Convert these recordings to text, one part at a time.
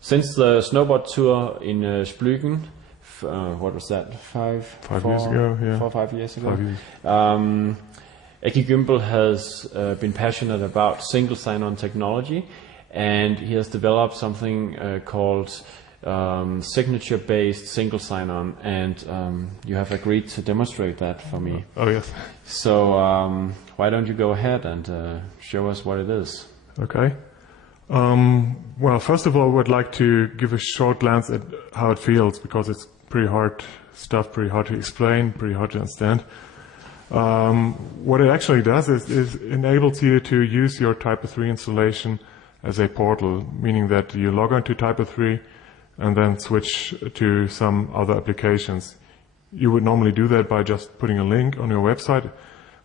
Since the snowboard tour in Splügen, what was that? 4 or 5 years ago. Gümbel has been passionate about single sign-on technology, and he has developed something called signature-based single sign-on, and you have agreed to demonstrate that for me. Oh yes. So why don't you go ahead and show us what it is? Okay. Well, first of all, I would like to give a short glance at how it feels, because it's pretty hard stuff, pretty hard to explain, pretty hard to understand. What it actually does is enables you to use your TYPO3 installation as a portal, meaning that you log on to TYPO3 and then switch to some other applications. You would normally do that by just putting a link on your website.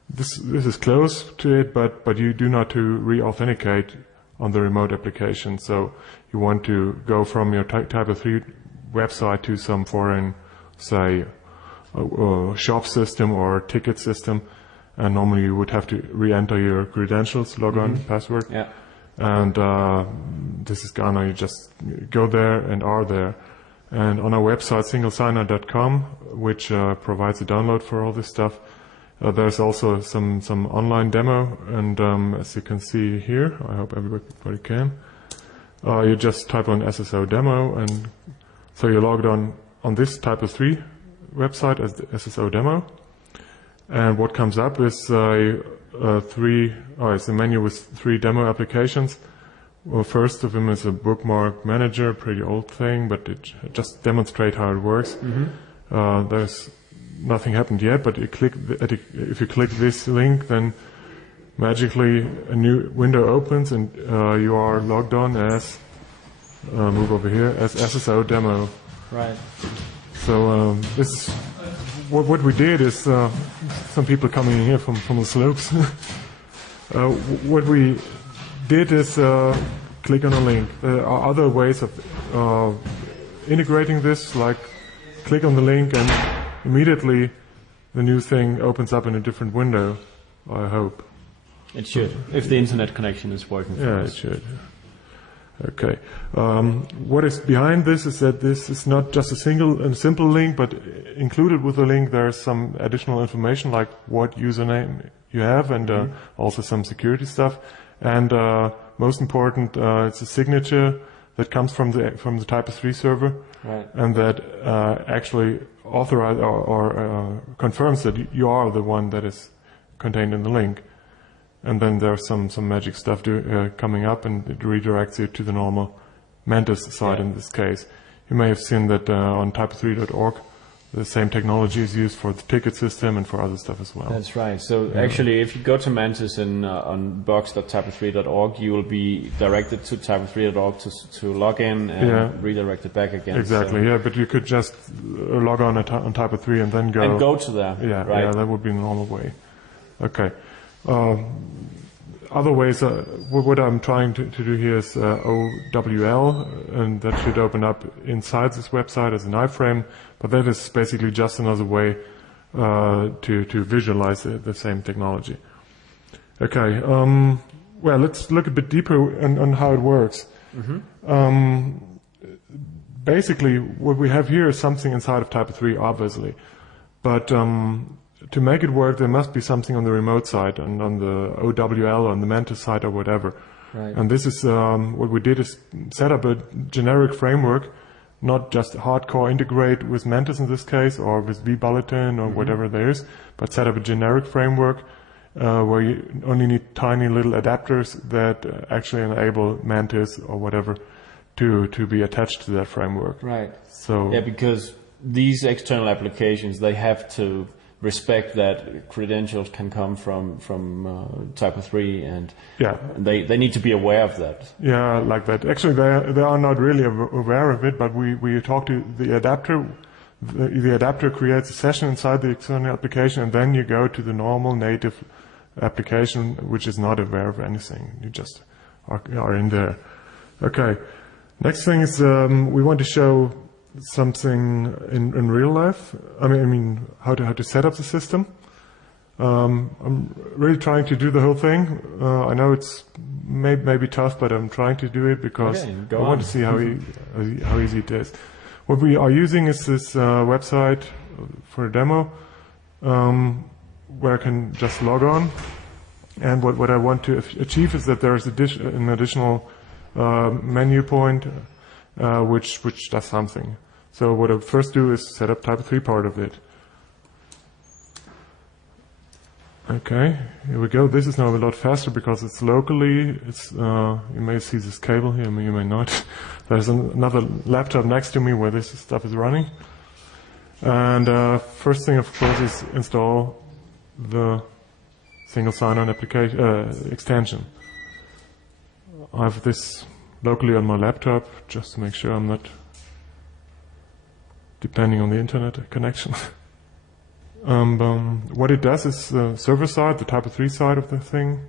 This is close to it, but you do not to re-authenticate on the remote application. So you want to go from your TYPO3 website to some foreign, say, shop system or ticket system, and normally you would have to re-enter your credentials, log on, password. Yeah. And this is gonna, you just go there and are there. And on our website, singlesigner.com, which provides a download for all this stuff, there's also some online demo, and as you can see here, I hope everybody can, you just type on SSO demo, and so you're logged on this TYPO3 website as the SSO demo, and what comes up is it's a menu with 3 demo applications. Well, first of them is a bookmark manager, pretty old thing, but it just demonstrates how it works. There's nothing happened yet, but if you click this link, then magically a new window opens, and you are logged on as move over here as SSO demo. Right. So this is what we did is some people coming in here from the slopes. What we did is click on a link. There are other ways of integrating this, like click on the link and immediately the new thing opens up in a different window, I hope. It should, if the internet connection is working for us. Yeah, it should. Okay. What is behind this is that this is not just a simple link, but included with the link there's some additional information, like what username you have, and also some security stuff. And most important, it's a signature that comes from the TYPO3 server, right, and that actually authorize or confirms that you are the one that is contained in the link. And then there's some magic stuff coming up, and it redirects you to the normal Mantis site in this case. You may have seen that on typo3.org the same technology is used for the ticket system and for other stuff as well. That's right. So actually, if you go to Mantis on box.typo3.org, you will be directed to typo3.org to log in and redirected back again. Exactly. So but you could just log on Typo3 and then go. And go to there. Yeah, that would be the normal way. Okay. Other ways, what I'm trying to do here is OWL, and that should open up inside this website as an iframe, but that is basically just another way to visualize the same technology. Okay, well, let's look a bit deeper on how it works. Basically, what we have here is something inside of Typo3, obviously, but to make it work, there must be something on the remote side and on the OWL, on the Mantis side or whatever. Right. And this is what we did is set up a generic framework, not just hardcore integrate with Mantis in this case or with vBulletin or whatever there is, but set up a generic framework where you only need tiny little adapters that actually enable Mantis or whatever to be attached to that framework. Right. So yeah, because these external applications, they have to respect that credentials can come from Typo3, and they need to be aware of that. Yeah, like that. Actually, they are not really aware of it, but we talk to the adapter. The adapter creates a session inside the external application, and then you go to the normal native application, which is not aware of anything. You just are in there. Okay. Next thing is we want to show something in real life. I mean how to set up the system. I'm really trying to do the whole thing. I know it's maybe tough, but I'm trying to do it because I want to see how easy it is. What we are using is this website for a demo where I can just log on. And what I want to achieve is that there is an additional menu point which does something. So what I first do is set up TYPO3 part of it. Okay, here we go. This is now a lot faster because it's locally. It's you may see this cable here, you may not. There's another laptop next to me where this stuff is running. And first thing, of course, is install the single sign-on application extension. I have this locally on my laptop just to make sure I'm not depending on the internet connection. What it does is the server side, the TYPO3 side of the thing,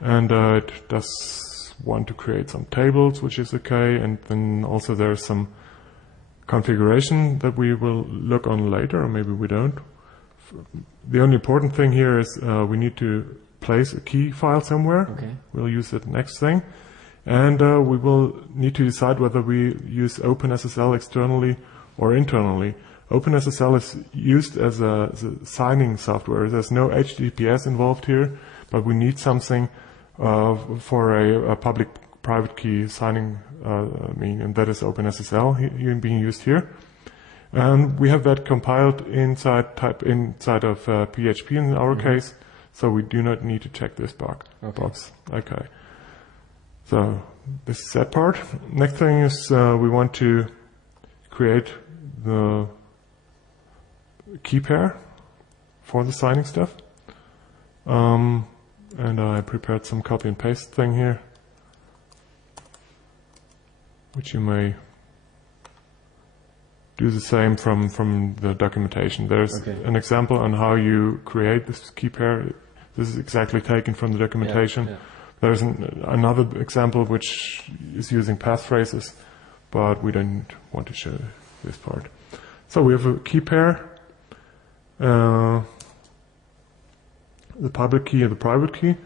and it does want to create some tables, which is okay, and then also there's some configuration that we will look on later, or maybe we don't. The only important thing here is we need to place a key file somewhere. Okay. We'll use it next thing, and we will need to decide whether we use OpenSSL externally or internally. OpenSSL is used as a signing software. There's no HTTPS involved here, but we need something for a public-private key signing and that is OpenSSL being used here. And we have that compiled inside of PHP in our case, so we do not need to check this box. Okay. So this is that part. Next thing is we want to create the key pair for the signing stuff. And I prepared some copy and paste thing here, which you may do the same from the documentation. There's an example on how you create this key pair. This is exactly taken from the documentation. Yeah. There's another example which is using passphrases, but we don't want to show this part. So we have a key pair, the public key and the private key.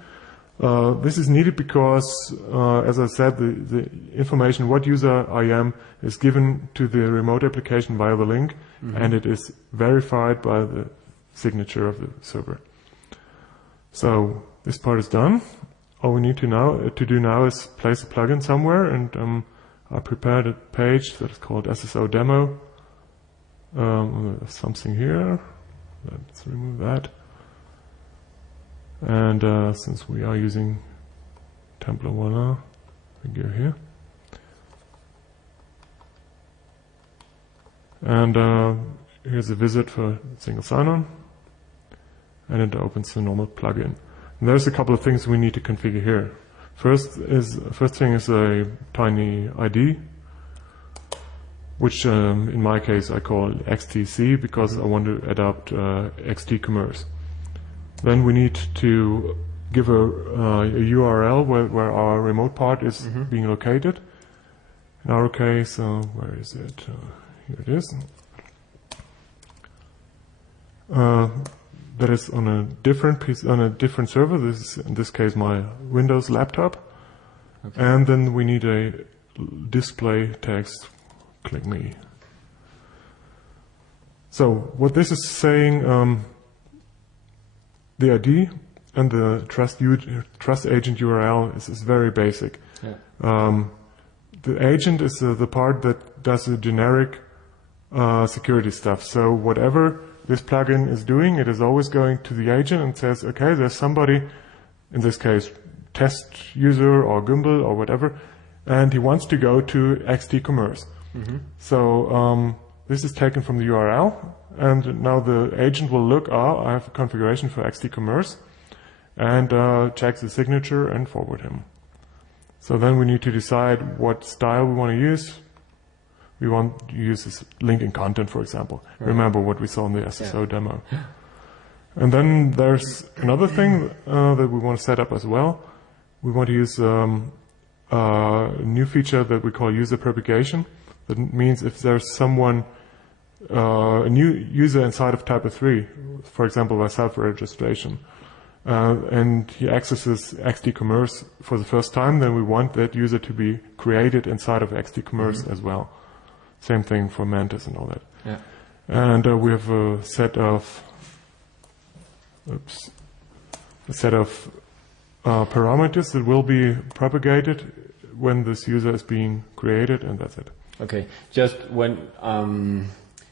This is needed because, as I said, the information what user I am is given to the remote application via the link, and it is verified by the signature of the server. So this part is done. All we need to do now is place a plugin somewhere, and I prepared a page that is called SSO demo. There's something here. Let's remove that. And since we are using Templar, voila, we go here. And here's a visit for single sign-on, and it opens the normal plugin. And there's a couple of things we need to configure here. First thing is a tiny ID, which in my case I call XTC because I want to adopt XT commerce. Then we need to give a URL where our remote part is being located. In our case, where is it? Here it is. That is on a different piece, on a different server. This is in this case my Windows laptop. Okay. And then we need a display text. Click me. So what this is saying, the ID and the trust agent URL is very basic. Yeah. The agent is the part that does the generic security stuff. So whatever this plugin is doing, it is always going to the agent and says, okay, there's somebody, in this case, test user or Gümbel or whatever, and he wants to go to XT commerce. So this is taken from the URL, and now the agent will look, I have a configuration for XT commerce, and check the signature and forward him. So then we need to decide what style we want to use. We want to use this link in content, for example. Right. Remember what we saw in the SSO demo. And then there's another thing that we want to set up as well. We want to use a new feature that we call user propagation. That means if there's someone a new user inside of TYPO3, for example, by self-registration, and he accesses XD-Commerce for the first time, then we want that user to be created inside of XD-Commerce as well. Same thing for Mantis and all that. Yeah. And we have a set of parameters that will be propagated when this user is being created, and that's it. Okay. Just when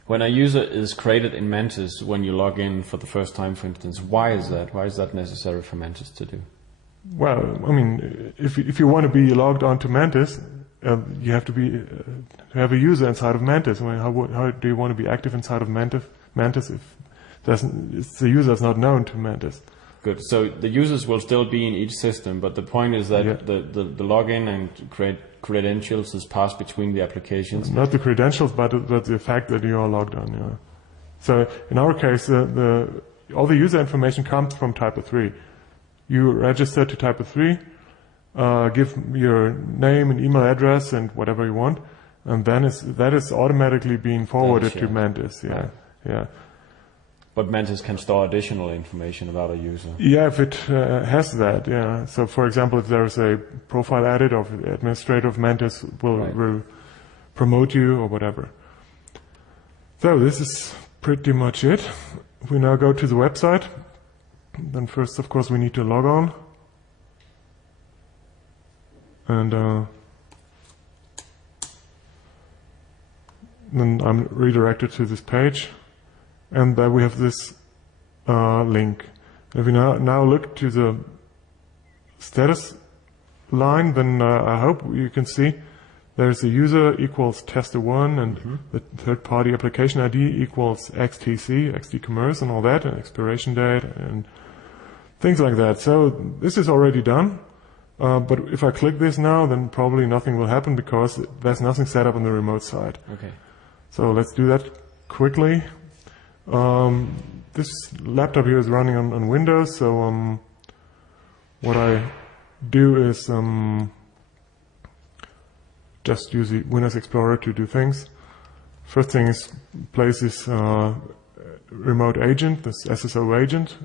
a user is created in Mantis, when you log in for the first time, for instance, why is that? Why is that necessary for Mantis to do? Well, I mean, if you want to be logged onto Mantis, you have to have a user inside of Mantis. I mean, how do you want to be active inside of Mantis if the user is not known to Mantis? Good. So the users will still be in each system, but the point is that the login and credentials is passed between the applications. Not the credentials, but the fact that you are logged on. Yeah. So in our case, all the user information comes from TYPO3. You register to TYPO3, give your name and email address and whatever you want, and then that is automatically being forwarded to Mantis. Yeah, right. Yeah. But Mantis can store additional information about a user. Yeah, if it has that, yeah. So, for example, if there is a profile added, or the administrator of Mantis will promote you or whatever. So, this is pretty much it. We now go to the website. Then first, of course, we need to log on. And then I'm redirected to this page. And there we have this link. If we now look to the status line, then I hope you can see there's a user equals tester1, and the third-party application ID equals XTC, XD-Commerce, and all that, and expiration date, and things like that. So this is already done. But if I click this now, then probably nothing will happen because there's nothing set up on the remote side. Okay. So let's do that quickly. This laptop here is running on Windows, so what I do is just use the Windows Explorer to do things. First thing is place this remote agent, this SSO agent,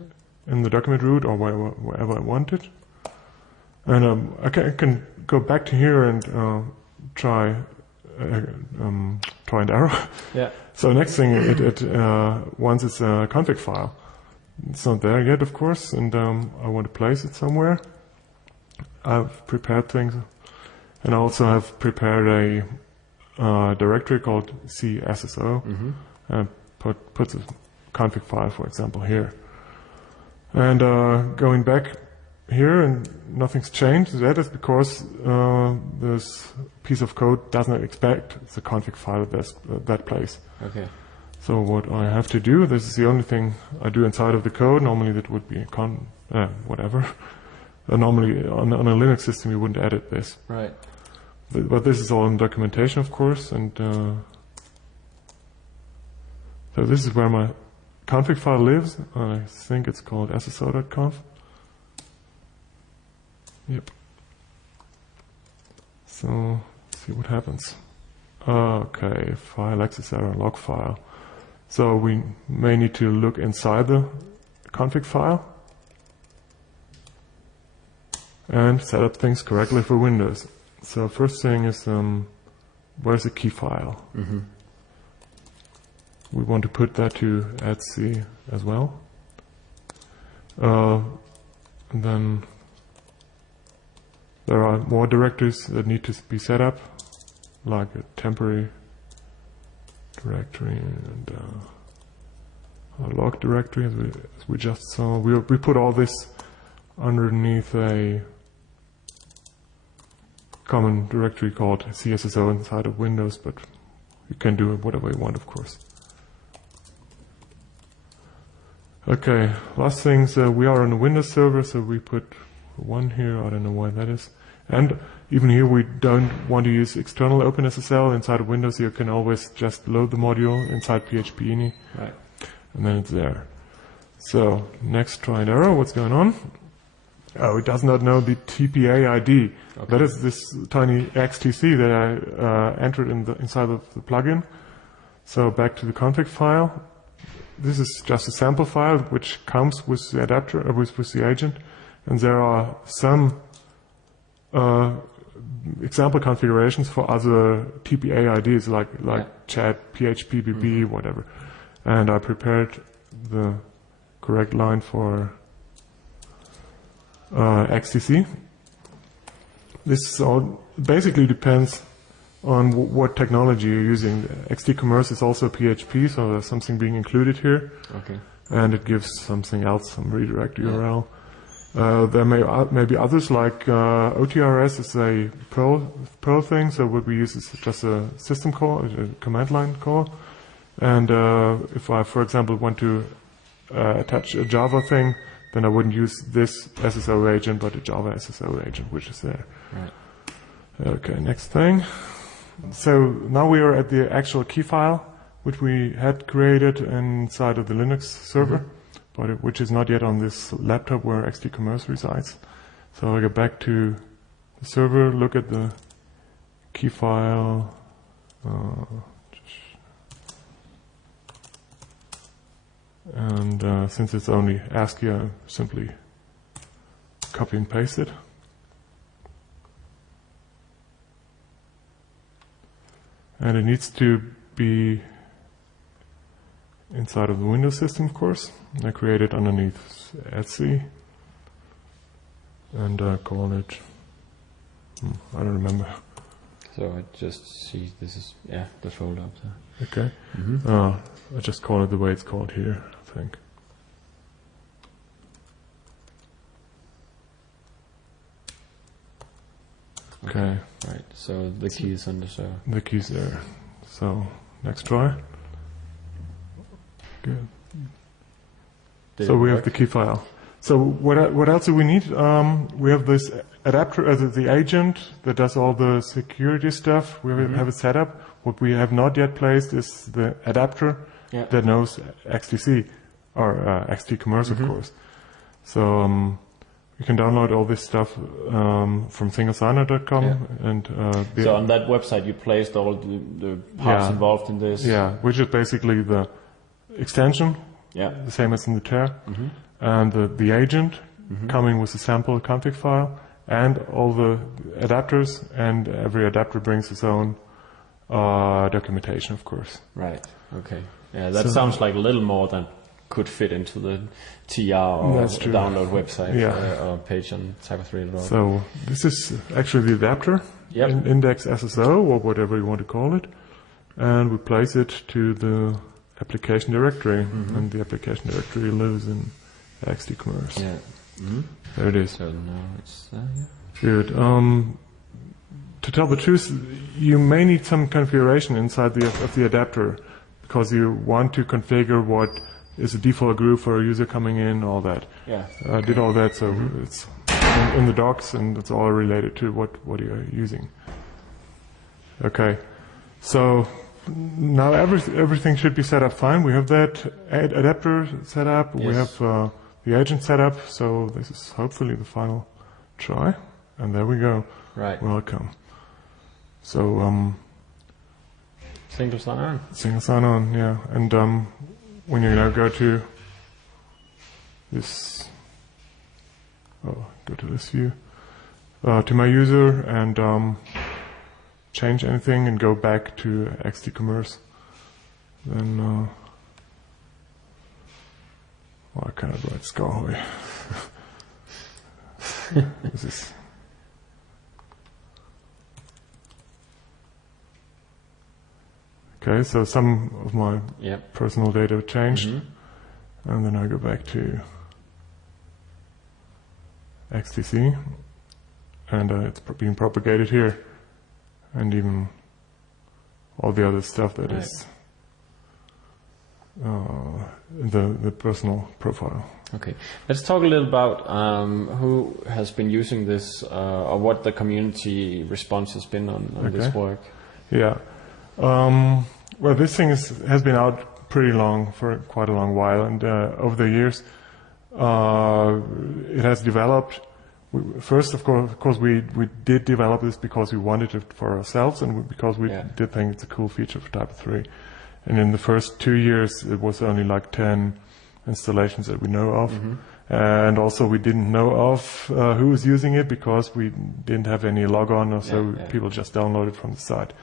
in the document root or wherever I want it. And I can go back to here and try and error. Yeah. So next thing, it wants its config file. It's not there yet, of course, and I want to place it somewhere. I've prepared things, and I also have prepared a directory called CSSO, and put the config file, for example, here. And going back here, and nothing's changed. That is because this piece of code does not expect the config file that place. Okay. So what I have to do, this is the only thing I do inside of the code. Normally that would be whatever. Normally on a Linux system you wouldn't edit this. Right. But this is all in documentation, of course, and so this is where my config file lives. I think it's called sso.conf. Yep. So, let's see what happens. Okay, file access error log file. So we may need to look inside the config file and set up things correctly for Windows. So first thing is, where's the key file? We want to put that to etc as well. And then there are more directories that need to be set up, like a temporary directory and a log directory, as we just saw. We put all this underneath a common directory called CSSO inside of Windows, but you can do whatever you want, of course. Okay, last things, we are on a Windows server, so we put one here, I don't know why that is. And even here we don't want to use external OpenSSL inside of Windows. You can always just load the module inside PHP-ini, right, and then it's there. So next, try and error, what's going on? Oh, it does not know the TPA ID. Okay. That is this tiny XTC that I entered inside of the plugin. So back to the config file. This is just a sample file which comes with the adapter, with the agent, and there are some example configurations for other TPA IDs like chat, PHP, BB, whatever. And I prepared the correct line for XTC. This all basically depends on what technology you're using. XT Commerce is also PHP, so there's something being included here. Okay. And it gives something else, some redirect URL. There may be others, like OTRS is a Perl thing, so what we use is just a system call, a command line call. And if I, for example, want to attach a Java thing, then I wouldn't use this SSO agent, but a Java SSO agent, which is there. Right. Okay, next thing. So now we are at the actual key file, which we had created inside of the Linux server, but which is not yet on this laptop where XT Commerce resides. So I go back to the server, look at the key file. And since it's only ASCII, I simply copy and paste it. And it needs to be inside of the Windows system, of course. I create it underneath etc. And call it, I don't remember. So I just see this is, the folder up there. Okay. I just call it the way it's called here, I think. Okay. Right, so the key is under server. The key's there. So, next try. Good. So we have the key file. So what else do we need? We have this adapter, the agent that does all the security stuff. We have it set up. What we have not yet placed is the adapter that knows XTC, or XT Commerce, of course. So you can download all this stuff from singlesigner.com. And so on that website you placed all the parts involved in this? Yeah, which is basically the extension, the same as in the tear, and the agent coming with a sample config file, and all the adapters, and every adapter brings its own documentation, of course. Right, okay. Yeah, that sounds like a little more than could fit into the TR or download website or page on TYPO3. So this is actually the adapter, index SSO, or whatever you want to call it, and we place it to the application directory, and the application directory lives in XT Commerce. Yeah. There it is. So now it's Good. To tell the truth, you may need some configuration inside of the adapter, because you want to configure what is a default group for a user coming in, all that. Yeah. I did all that, so it's in the docs, and it's all related to what you're using. Okay. So now everything should be set up fine. We have that adapter set up. We have the agent set up. So this is hopefully the final try. And there we go. Right. Welcome. So single sign on. Single sign on, yeah. And when you now go to this, go to this view, to my user, and change anything and go back to XT Commerce, then I cannot write Skårhøj. This is okay. So some of my personal data changed, and then I go back to XTC, and it's being propagated here. And even all the other stuff that is the personal profile. Okay, let's talk a little about who has been using this, or what the community response has been on this work. Yeah, well, this thing has been out pretty long, for quite a long while, and over the years it has developed. First, of course, we did develop this because we wanted it for ourselves, and because we did think it's a cool feature for TYPO3. And in the first 2 years, it was only like 10 installations that we know of. And also we didn't know of who was using it because we didn't have any logon, or so people just downloaded from the site.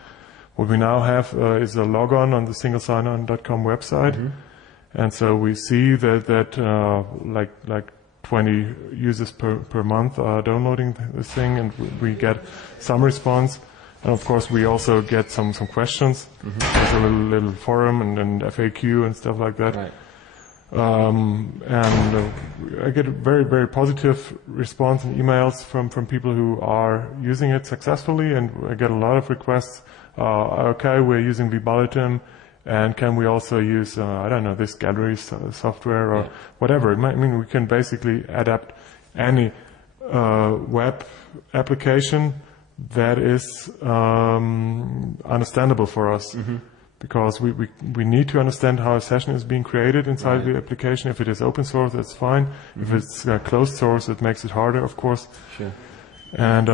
What we now have is a logon on the singlesignon.com website. And so we see that like 20 users per month are downloading this thing, and we get some response. And of course, we also get some questions. There's a little forum and FAQ and stuff like that. Right. And I get a very, very positive response and emails from people who are using it successfully, and I get a lot of requests. Okay, we're using vBulletin, and can we also use, I don't know, this gallery software or whatever. I mean, we can basically adapt any web application that is understandable for us. Because we need to understand how a session is being created inside the application. If it is open source, that's fine. If it's closed source, it makes it harder, of course. Sure. And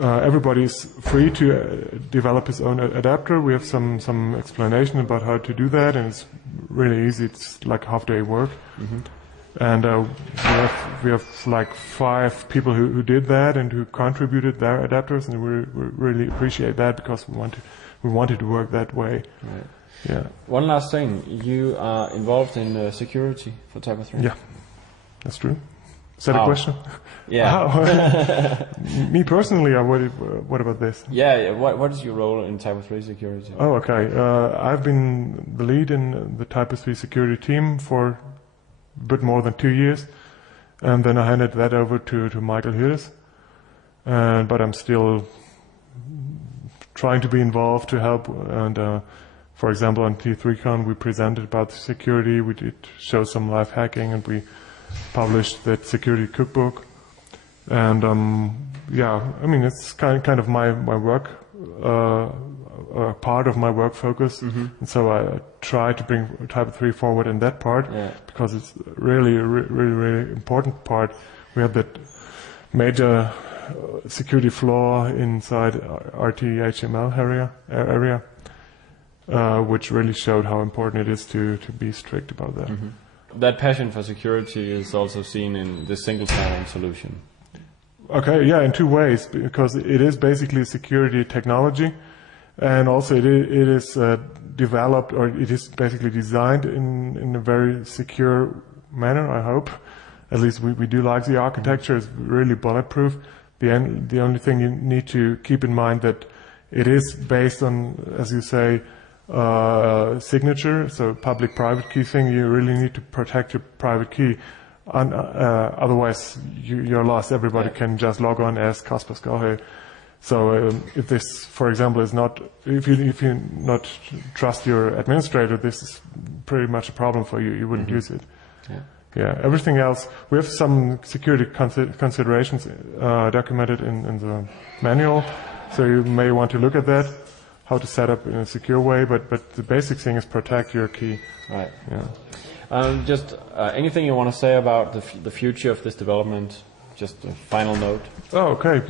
everybody is free to develop his own adapter. We have some explanation about how to do that, and it's really easy. It's like half-day work. And we have like 5 people who did that and who contributed their adapters, and we really appreciate that because we wanted to work that way. Right. Yeah. One last thing, you are involved in security for TYPO3. Yeah, that's true. Is that a question? Yeah. Me personally, what about this? Yeah. What is your role in TYPO3 security? Oh, okay. I've been the lead in the TYPO3 security team for a bit more than 2 years, and then I handed that over to Michael Hills. But I'm still trying to be involved to help, and for example on T3Con we presented about security, we did show some live hacking, and we published that security cookbook. And yeah, I mean, it's kind of my work, part of my work focus, and so I try to bring TYPO3 forward in that part, because it's really important part. We have that major security flaw inside RT-HTML area, which really showed how important it is to be strict about that. That passion for security is also seen in the single sign-on solution. Okay, yeah, in 2 ways, because it is basically security technology, and also it is developed, or it is basically designed in a very secure manner, I hope. At least we do like the architecture. It's really bulletproof. The only thing you need to keep in mind that it is based on, as you say, signature, so public-private key thing. You really need to protect your private key. Otherwise, you're lost. Everybody can just log on as Kasper Skårhøj. So if this, for example, is not, if you not trust your administrator, this is pretty much a problem for you. You wouldn't use it. Yeah, everything else, we have some security considerations documented in the manual, so you may want to look at that, how to set up in a secure way, but the basic thing is protect your key. Right. Yeah. Just anything you want to say about the future of this development? Just a final note. Oh, okay.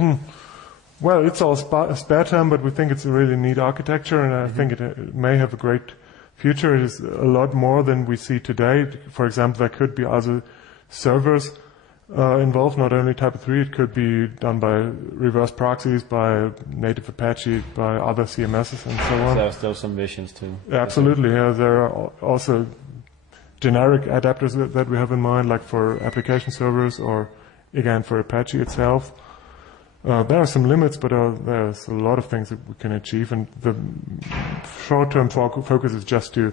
Well, it's all spare time, but we think it's a really neat architecture, and I think it may have a great future. It is a lot more than we see today. For example, there could be other servers involved, not only TYPO3. It could be done by reverse proxies, by native Apache, by other CMSs, and so on. So there are still some visions too. Absolutely. Yeah, there are also generic adapters that we have in mind, like for application servers or, again, for Apache itself. There are some limits, but there's a lot of things that we can achieve, and the short-term focus is just to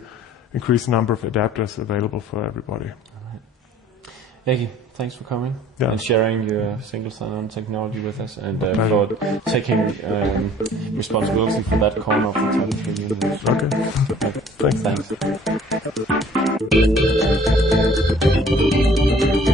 increase the number of adapters available for everybody. All right. Ekkehard, thanks for coming and sharing your single sign-on technology with us, and for taking responsibility for that corner of the TYPO3 universe. Okay. Thanks. Thanks.